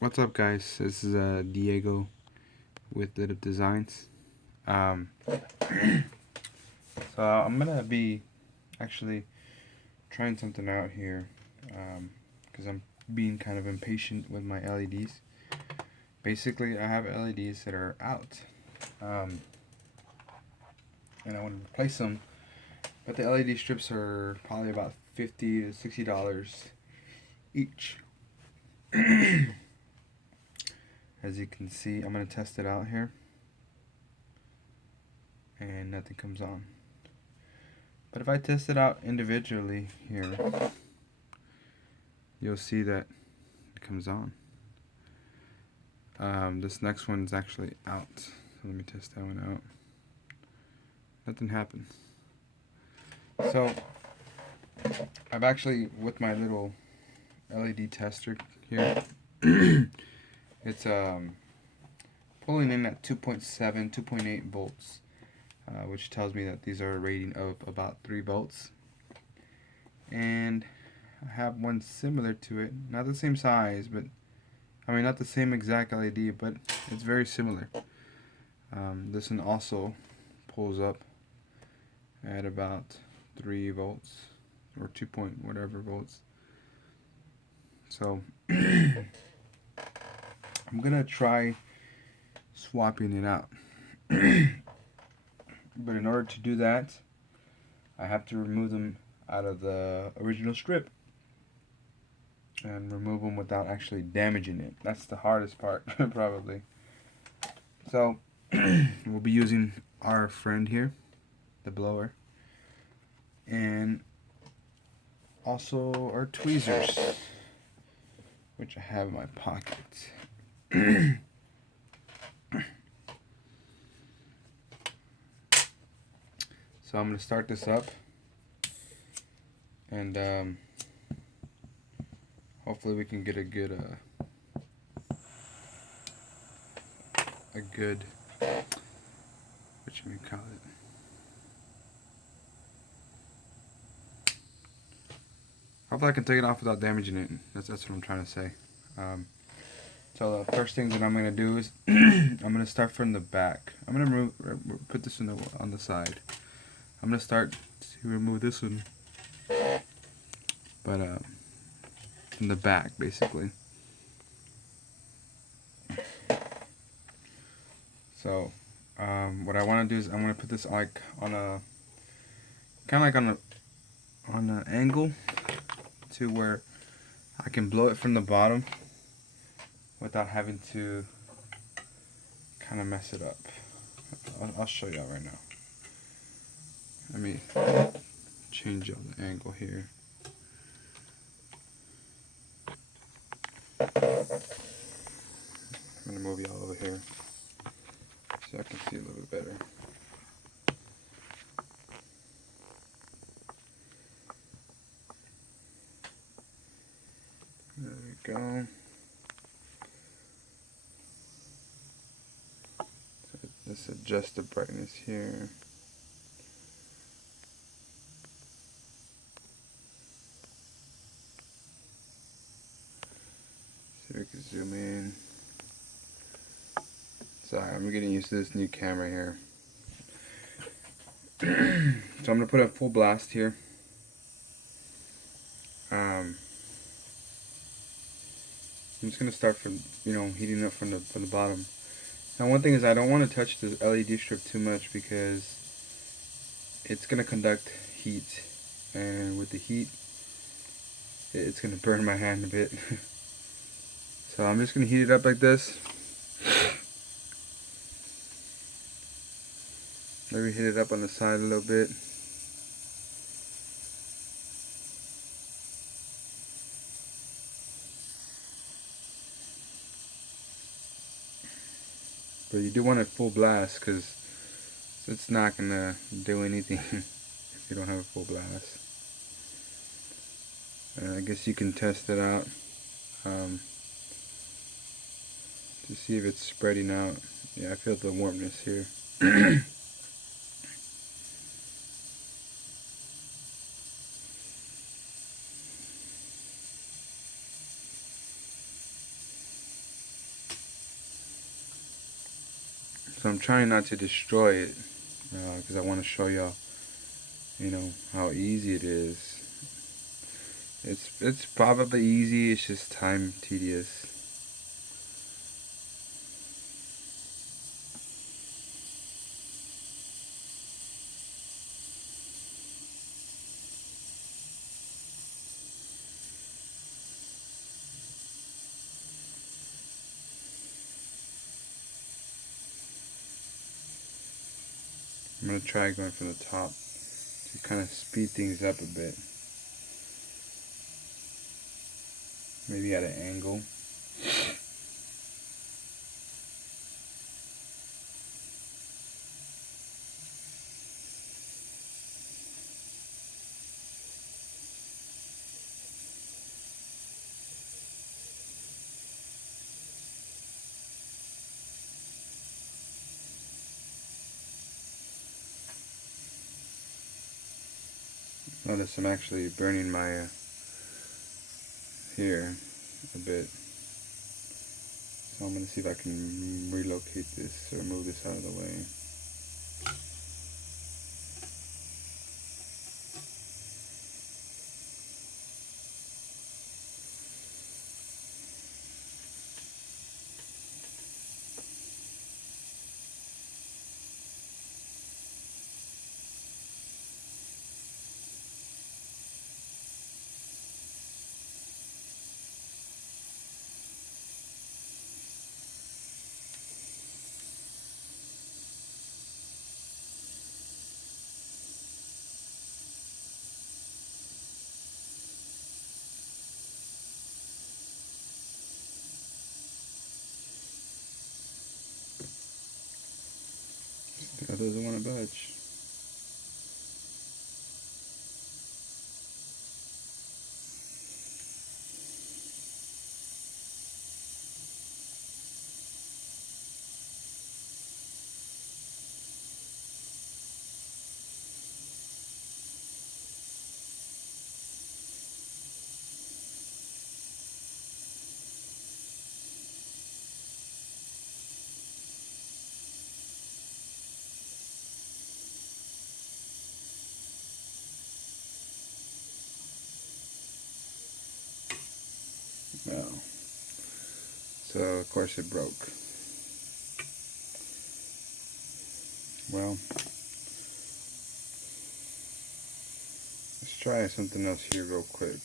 What's up, guys? This is Diego with Lit Up Designs. So I'm gonna be actually trying something out here because I'm being kind of impatient with my LEDs. Basically, I have LEDs that are out, and I want to replace them. But the LED strips are probably about $50 to $60 each. As you can see, I'm gonna test it out here, and nothing comes on. But if I test it out individually here, you'll see that it comes on. This next one's actually out. So let me test that one out. Nothing happens. So I've actually, with my little LED tester here, it's pulling in at 2.7, 2.8 volts. Which tells me that these are a rating of about 3 volts. And I have one similar to it, not the same size, but not the same exact LED, but it's very similar. This one also pulls up at about 3 volts or 2 point whatever volts. So I'm gonna try swapping it out. But in order to do that, I have to remove them out of the original strip and remove them without actually damaging it. That's the hardest part, probably. So we'll be using our friend here, the blower, and also our tweezers, which I have in my pocket. So I'm going to start this up, and hopefully we can get a good what you may call it, hopefully I can take it off without damaging it. That's what I'm trying to say. So the first thing that I'm going to do is I'm going to start from the back. I'm going to put this on the side. I'm going to start to remove this one, but from the back, basically. So what I want to do is I'm going to put this like on a kind of like on an angle to where I can blow it from the bottom without having to kind of mess it up. I'll show y'all right now. Let me change up the angle here. I'm gonna move y'all over here so I can see a little bit better. There we go. So let's adjust the brightness here. So we can zoom in. Sorry, I'm getting used to this new camera here. So I'm gonna put a full blast here. I'm just gonna start from heating up from the bottom. Now one thing is I don't want to touch the LED strip too much because it's gonna conduct heat, and with the heat, it's gonna burn my hand a bit. So I'm just gonna heat it up like this. Maybe hit it up on the side a little bit. But you do want it full blast because it's not gonna do anything if you don't have a full blast. I guess you can test it out to see if it's spreading out. Yeah, I feel the warmness here. I'm trying not to destroy it, because I want to show y'all, you know, how easy it is. It's probably easy, it's just time tedious. I'm going to try going from the top to kind of speed things up a bit. Maybe at an angle. Notice I'm actually burning my hair a bit. So I'm going to see if I can relocate this or move this out of the way. The other doesn't want to budge. Well, so of course it broke. Well, let's try something else here real quick.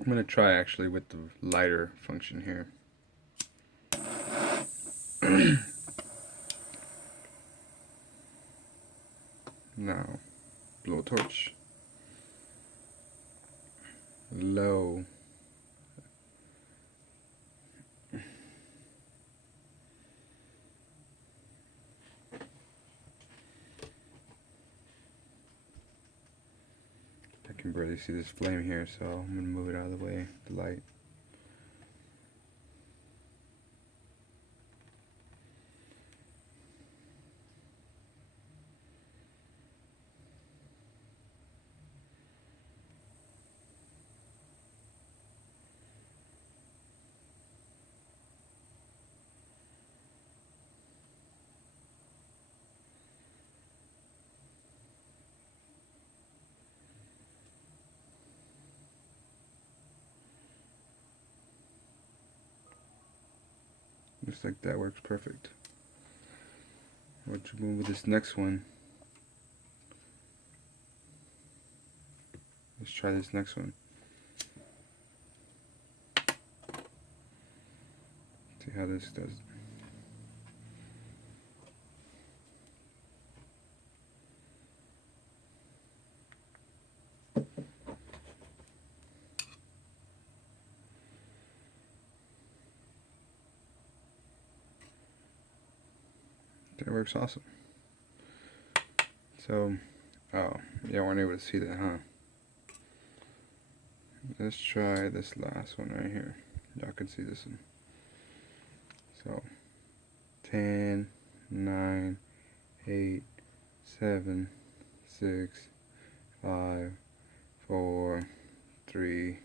I'm going to try actually with the lighter function here. Now, blow torch. Low. I can barely see this flame here, so I'm going to move it out of the way, the light. Looks like that works perfect. What you move with this next one? Let's try this next one. See how this does. That works awesome. So, oh, yeah, weren't able to see that, huh? Let's try this last one right here. Y'all can see this one. So, 10, 9, 8, 7, 6, 5, 4, 3,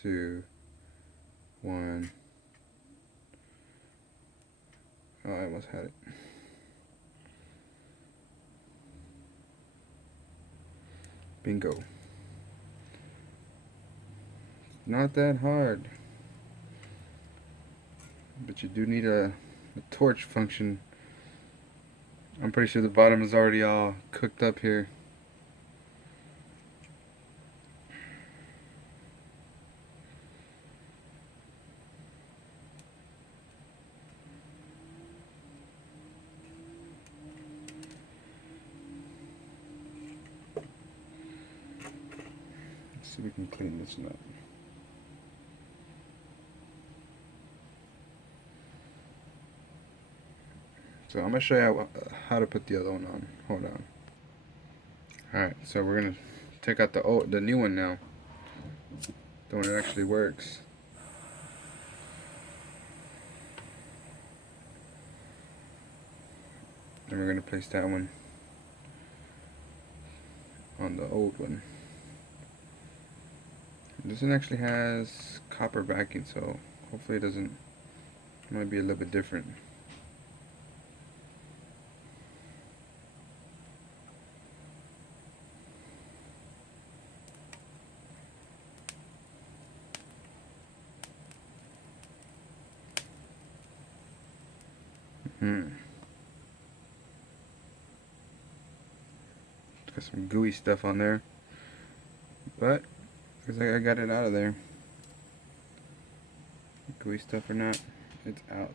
2, 1. Oh, I almost had it. Bingo. Not that hard. But you do need a torch function. I'm pretty sure the bottom is already all cooked up here. Let's see if we can clean this one up. So I'm going to show you how to put the other one on. Hold on. Alright, so we're going to take out the new one now. The one that actually works. And we're going to place that one on the old one. This one actually has copper backing, so hopefully it might be a little bit different. Got some gooey stuff on there, but looks like I got it out of there. Gooey stuff or not, it's out.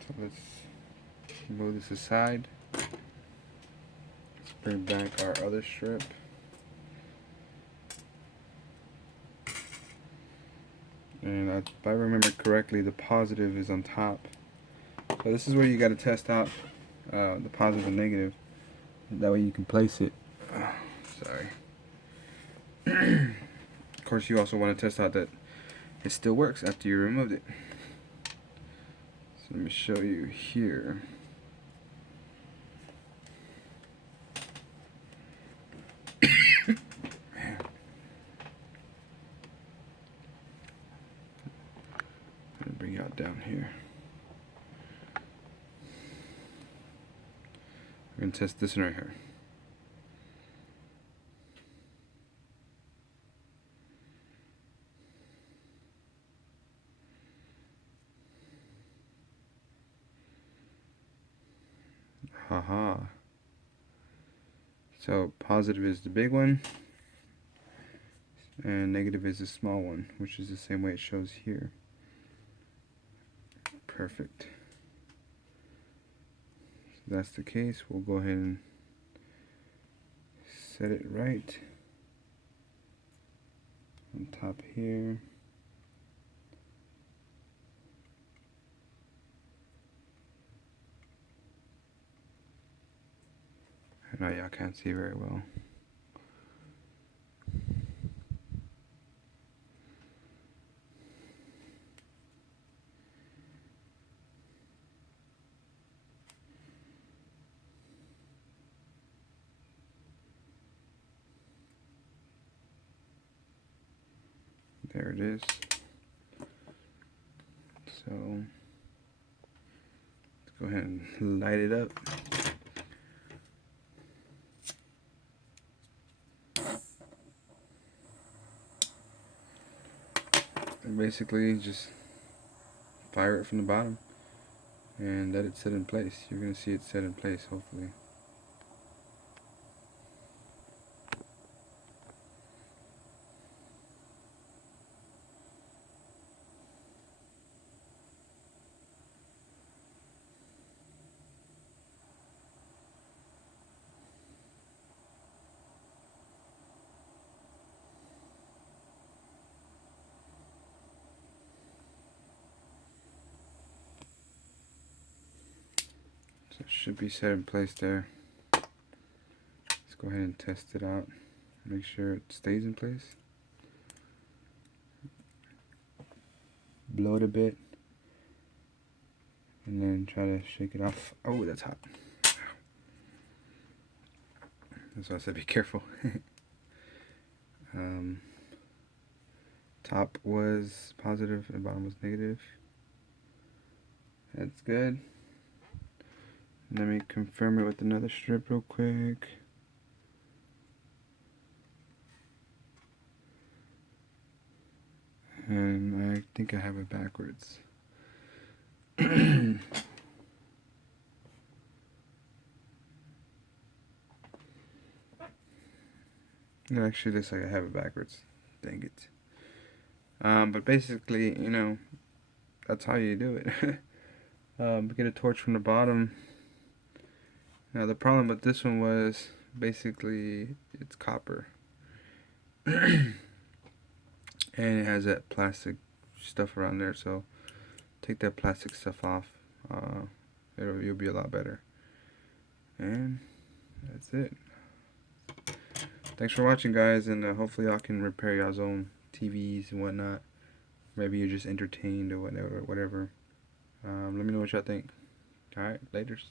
So let's move this aside. Let's bring back our other strip. And if I remember correctly, the positive is on top. So this is where you got to test out the positive and negative. That way you can place it. Oh, sorry. Of course, you also want to test out that it still works after you removed it. So let me show you here. Bring it out down here. We're going to test this one right here. Haha. So positive is the big one, and negative is the small one, which is the same way it shows here. Perfect. If that's the case, we'll go ahead and set it right on top here. I know y'all can't see very well. There it is. So let's go ahead and light it up. And basically just fire it from the bottom and let it set in place. You're going to see it set in place, hopefully. So it should be set in place there. Let's go ahead and test it out. Make sure it stays in place. Blow it a bit. And then try to shake it off. Oh, that's hot. That's why I said be careful. Top was positive and bottom was negative. That's good. Let me confirm it with another strip real quick. And I think I have it backwards. It actually looks like I have it backwards. Dang it. But basically, you know, that's how you do it. Get a torch from the bottom. Now the problem with this one was basically it's copper. And it has that plastic stuff around there, so take that plastic stuff off. You'll be a lot better. And that's it. Thanks for watching, guys, and hopefully y'all can repair y'all's own TVs and whatnot. Maybe you're just entertained or whatever. Let me know what y'all think. Alright, laters.